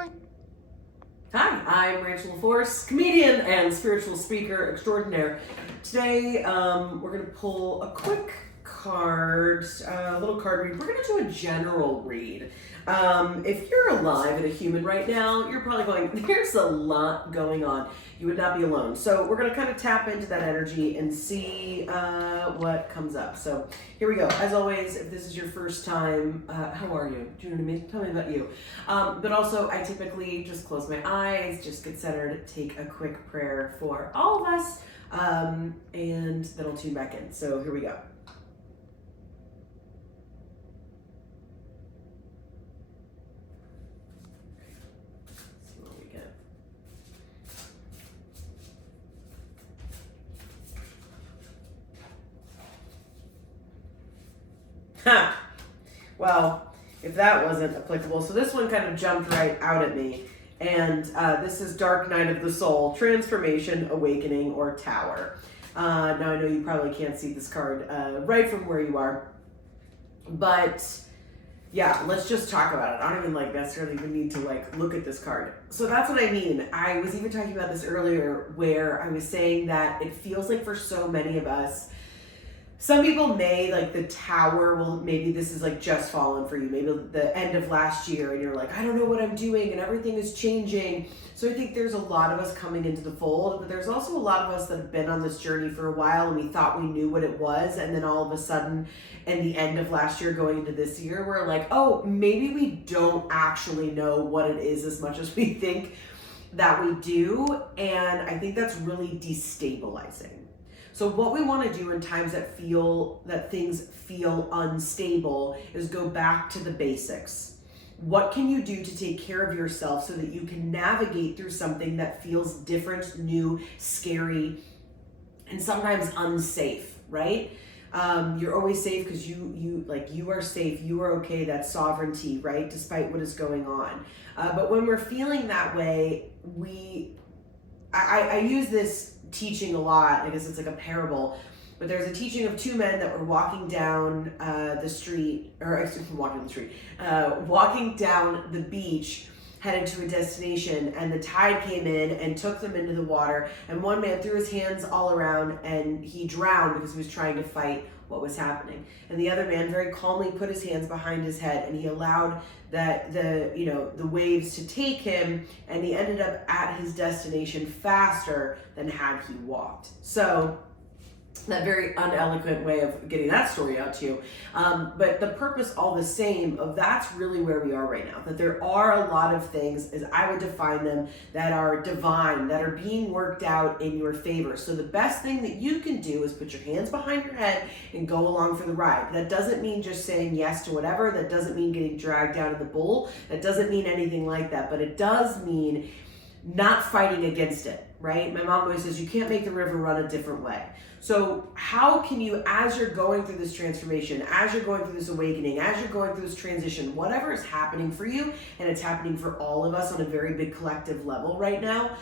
Hi, I'm Rachel LaForce, comedian and spiritual speaker extraordinaire. Today, we're going to pull a quick card, a little card read. We're going to do a general read. If you're alive and a human right now, you're probably going, there's a lot going on. You would not be alone. So we're going to kind of tap into that energy and see what comes up. So here we go. As always, if this is your first time, how are you? Do you know what I mean? Tell me about you. But also, I typically just close my eyes, just get centered, take a quick prayer for all of us, and then I'll tune back in. So here we go. See what we get. Ha! Well, if that wasn't applicable. So this one kind of jumped right out at me. And this is Dark Night of the Soul, Transformation, Awakening, or Tower. Now I know you probably can't see this card right from where you are. But yeah, let's just talk about it. I don't even necessarily even need to look at this card. So that's what I mean. I was even talking about this earlier where I was saying that it feels like for so many of us, some people may the tower will, maybe this is just fallen for you, maybe the end of last year and you're like, I don't know what I'm doing and everything is changing. So I think there's a lot of us coming into the fold, but there's also a lot of us that have been on this journey for a while and we thought we knew what it was. And then all of a sudden in the end of last year going into this year, we're like, oh, maybe we don't actually know what it is as much as we think that we do. And I think that's really destabilizing. So what we want to do in times that things feel unstable is go back to the basics. What can you do to take care of yourself so that you can navigate through something that feels different, new, scary, and sometimes unsafe, right? You're always safe because you are safe, you are okay, that's sovereignty, right? Despite what is going on. But when we're feeling that way, I use this teaching a lot. I guess it's like a parable, but there's a teaching of two men that were walking down walking down the beach, headed to a destination, and the tide came in and took them into the water, and one man threw his hands all around and he drowned because he was trying to fight what was happening, and the other man very calmly put his hands behind his head and he allowed the waves to take him, and he ended up at his destination faster than had he walked. So that very uneloquent way of getting that story out to you. But the purpose all the same of that's really where we are right now. That there are a lot of things, as I would define them, that are divine, that are being worked out in your favor. So the best thing that you can do is put your hands behind your head and go along for the ride. That doesn't mean just saying yes to whatever. That doesn't mean getting dragged down in the bowl. That doesn't mean anything like that. But it does mean not fighting against it, right? My mom always says, you can't make the river run a different way. So how can you, as you're going through this transformation, as you're going through this awakening, as you're going through this transition, whatever is happening for you, and it's happening for all of us on a very big collective level right now,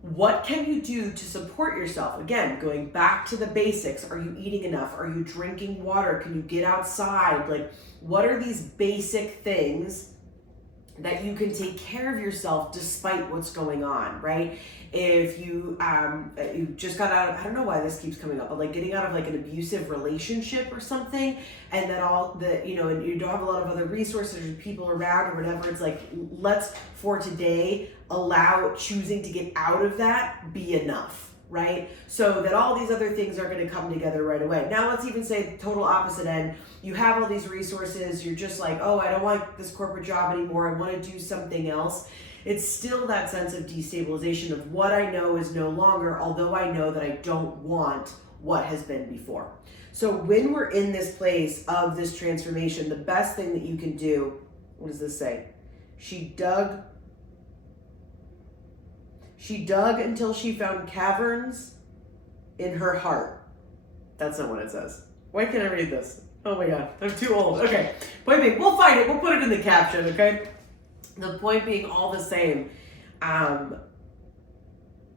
what can you do to support yourself? Again, going back to the basics. Are you eating enough? Are you drinking water? Can you get outside? What are these basic things that you can take care of yourself despite what's going on, right? If you just got out of, I don't know why this keeps coming up, but getting out of an abusive relationship or something, and then and you don't have a lot of other resources or people around or whatever, it's let's for today allow choosing to get out of that be enough, right? So that all these other things are going to come together right away. Now let's even say the total opposite end. You have all these resources, you're just oh, I don't like this corporate job anymore, I want to do something else. It's still that sense of destabilization of what I know is no longer, although I know that I don't want what has been before. So when we're in this place of this transformation, the best thing that you can do, what does this say? She dug until she found caverns in her heart. That's not what it says. Why can't I read this? Oh my God, I'm too old. Okay, point being, we'll find it. We'll put it in the caption, okay? The point being all the same, I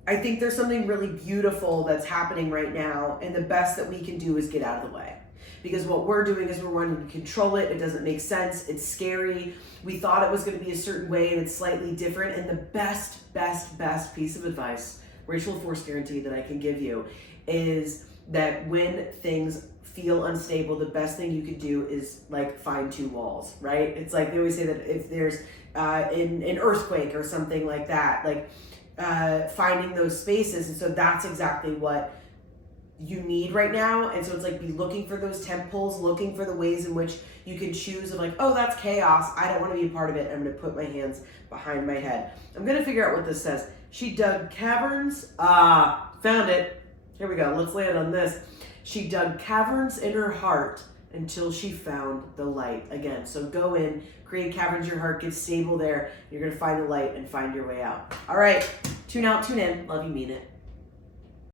think there's something really beautiful that's happening right now, and the best that we can do is get out of the way. Because what we're doing is we're wanting to control it. It doesn't make sense. It's scary. We thought it was going to be a certain way and it's slightly different. And the best piece of advice, Rachel Force guarantee that I can give you, is that when things feel unstable, the best thing you could do is like find two walls, right? It's like they always say that if there's an earthquake or something like that, like finding those spaces. And so that's exactly what you need right now. And so it's like be looking for those tent poles, looking for the ways in which you can choose of like, oh, that's chaos. I don't want to be a part of it. I'm going to put my hands behind my head. I'm going to figure out what this says. She dug caverns. Found it. Here we go. Let's land on this. She dug caverns in her heart until she found the light again. So go in, create caverns in your heart, get stable there. You're going to find the light and find your way out. All right. Tune out, tune in. Love you, mean it.